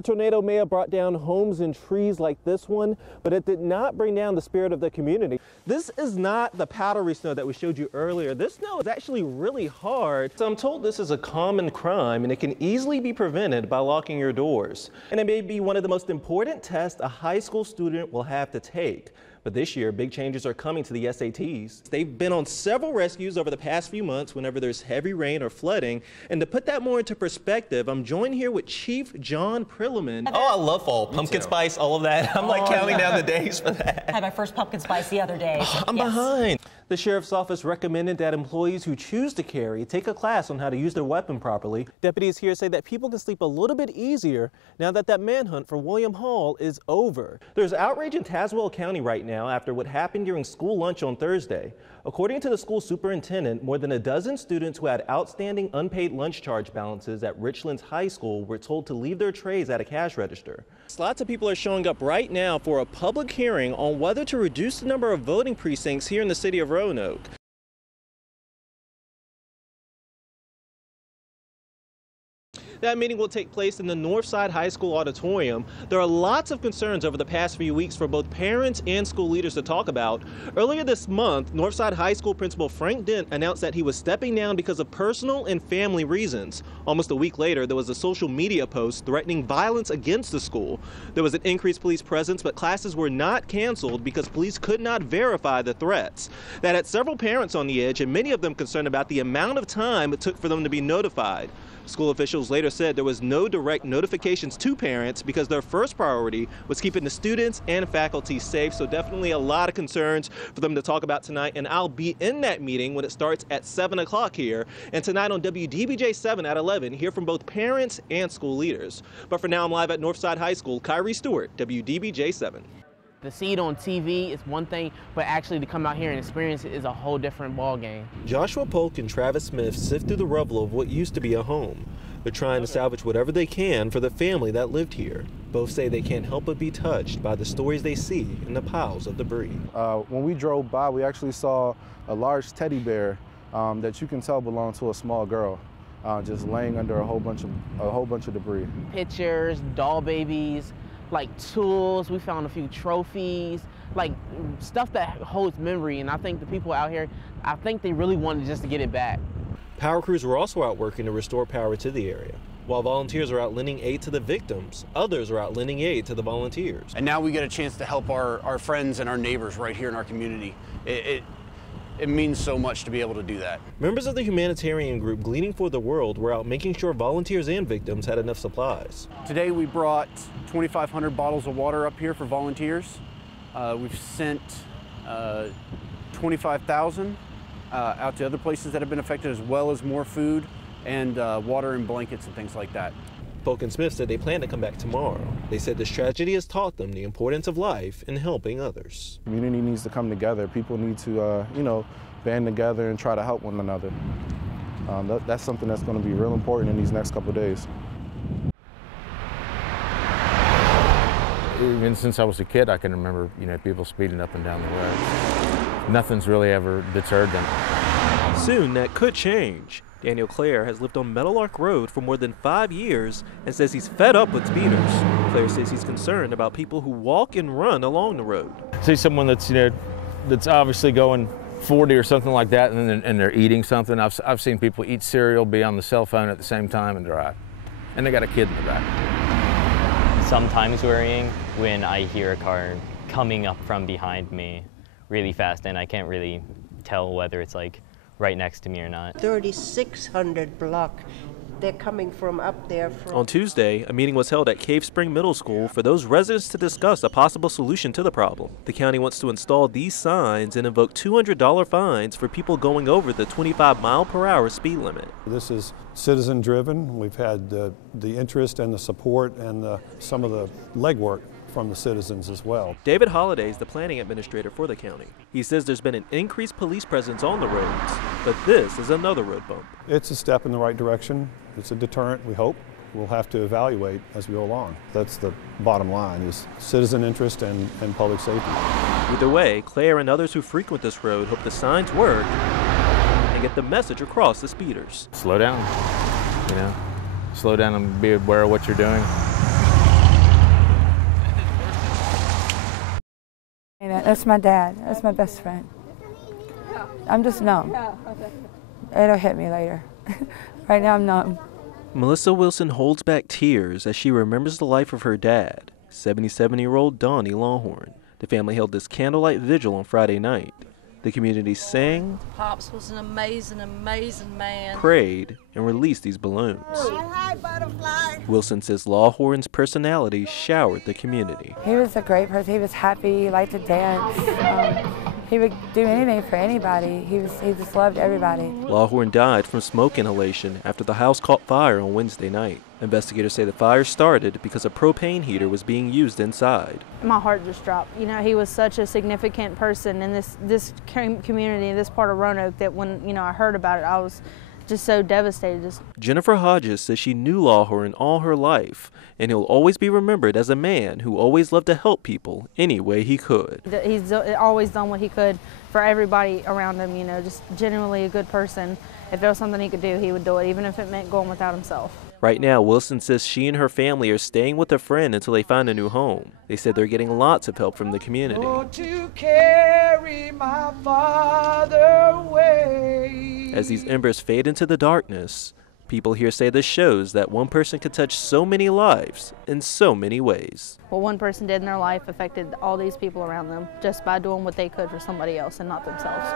The tornado may have brought down homes and trees like this one, but it did not bring down the spirit of the community. This is not the powdery snow that we showed you earlier. This snow is actually really hard. So I'm told this is a common crime and it can easily be prevented by locking your doors. And it may be one of the most important tests a high school student will have to take. But this year, big changes are coming to the SATs. They've been on several rescues over the past few months whenever there's heavy rain or flooding. And to put that more into perspective, I'm joined here with Chief John Prilliman. Oh, I love fall. Pumpkin spice, all of that. I'm like counting down the days for that. I had my first pumpkin spice the other day. I'm behind. The sheriff's office recommended that employees who choose to carry take a class on how to use their weapon properly. Deputies here say that people can sleep a little bit easier now that that manhunt for William Hall is over. There's outrage in Tazewell County right now after what happened during school lunch on Thursday. According to the school superintendent, more than a dozen students who had outstanding unpaid lunch charge balances at Richlands High School were told to leave their trays at a cash register. Lots of people are showing up right now for a public hearing on whether to reduce the number of voting precincts here in the city of Roanoke. That meeting will take place in the Northside High School auditorium. There are lots of concerns over the past few weeks for both parents and school leaders to talk about. Earlier this month, Northside High School Principal Frank Dent announced that he was stepping down because of personal and family reasons. Almost a week later, there was a social media post threatening violence against the school. There was an increased police presence, but classes were not canceled because police could not verify the threats. That had several parents on the edge, and many of them concerned about the amount of time it took for them to be notified. School officials later said there was no direct notifications to parents because their first priority was keeping the students and faculty safe. So definitely a lot of concerns for them to talk about tonight. And I'll be in that meeting when it starts at 7 o'clock here. And tonight on WDBJ 7 at 11, hear from both parents and school leaders. But for now, I'm live at Northside High School. Khiree Stewart, WDBJ 7. To see it on TV is one thing, but actually to come out here and experience it is a whole different ball game. Joshua Polk and Travis Smith sift through the rubble of what used to be a home. They're trying to salvage whatever they can for the family that lived here. Both say they can't help but be touched by the stories they see in the piles of debris. When we drove by, we actually saw a large teddy bear that you can tell belonged to a small girl, just laying under a whole bunch of debris. Pictures, doll babies, like tools. We found a few trophies, like stuff that holds memory. And I think the people out here, I think they really wanted just to get it back. Power crews were also out working to restore power to the area. While volunteers are out lending aid to the victims, others are out lending aid to the volunteers. And now we get a chance to help our friends and our neighbors right here in our community. It means so much to be able to do that. Members of the humanitarian group Gleaning for the World were out making sure volunteers and victims had enough supplies. Today we brought 2,500 bottles of water up here for volunteers. We've sent 25,000 out to other places that have been affected, as well as more food and water and blankets and things like that. Polk and Smith said they plan to come back tomorrow. They said this tragedy has taught them the importance of life and helping others. Community needs to come together. People need to, band together and try to help one another. That's something that's going to be real important in these next couple of days. Even since I was a kid, I can remember, people speeding up and down the road. Nothing's really ever deterred them. Soon that could change. Daniel Clare has lived on Meadowlark Road for more than 5 years and says he's fed up with speeders. Clare says he's concerned about people who walk and run along the road. See someone that's, that's obviously going 40 or something like that, and they're eating something. I've seen people eat cereal, be on the cell phone at the same time and drive. And they got a kid in the back. Sometimes worrying when I hear a car coming up from behind me really fast and I can't really tell whether it's like right next to me or not. 3,600 block. They're coming from up there. On Tuesday, a meeting was held at Cave Spring Middle School for those residents to discuss a possible solution to the problem. The county wants to install these signs and invoke $200 fines for people going over the 25-mile-per-hour speed limit. This is citizen-driven. We've had the interest and the support and some of the legwork from the citizens as well. David Holliday is the planning administrator for the county. He says there's been an increased police presence on the roads, but this is another road bump. It's a step in the right direction. It's a deterrent, we hope. We'll have to evaluate as we go along. That's the bottom line, is citizen interest and public safety. Either way, Claire and others who frequent this road hope the signs work and get the message across to speeders. Slow down, slow down and be aware of what you're doing. man. That's my dad. That's my best friend. I'm just numb. It'll hit me later. Right now I'm numb. Melissa Wilson holds back tears as she remembers the life of her dad, 77-year-old Donnie Lawhorn. The family held this candlelight vigil on Friday night. The community sang, Pops was an amazing, amazing man. Prayed, and released these balloons. Hi, butterfly. Wilson says Lawhorn's personality showered the community. He was a great person. He was happy. He liked to dance. He would do anything for anybody. He just loved everybody. Lawhorn died from smoke inhalation after the house caught fire on Wednesday night. Investigators say the fire started because a propane heater was being used inside. My heart just dropped. You know, he was such a significant person in this community, this part of Roanoke, that when, you know, I heard about it, I was just so devastated. Jennifer Hodges says she knew Lawhorn all her life, and he'll always be remembered as a man who always loved to help people any way he could. He's always done what he could for everybody around him, you know, just genuinely a good person. If there was something he could do, he would do it, even if it meant going without himself. Right now, Wilson says she and her family are staying with a friend until they find a new home. They said they're getting lots of help from the community. Oh, to carry my father away. As these embers fade into the darkness, people here say this shows that one person can touch so many lives in so many ways. What one person did in their life affected all these people around them just by doing what they could for somebody else and not themselves.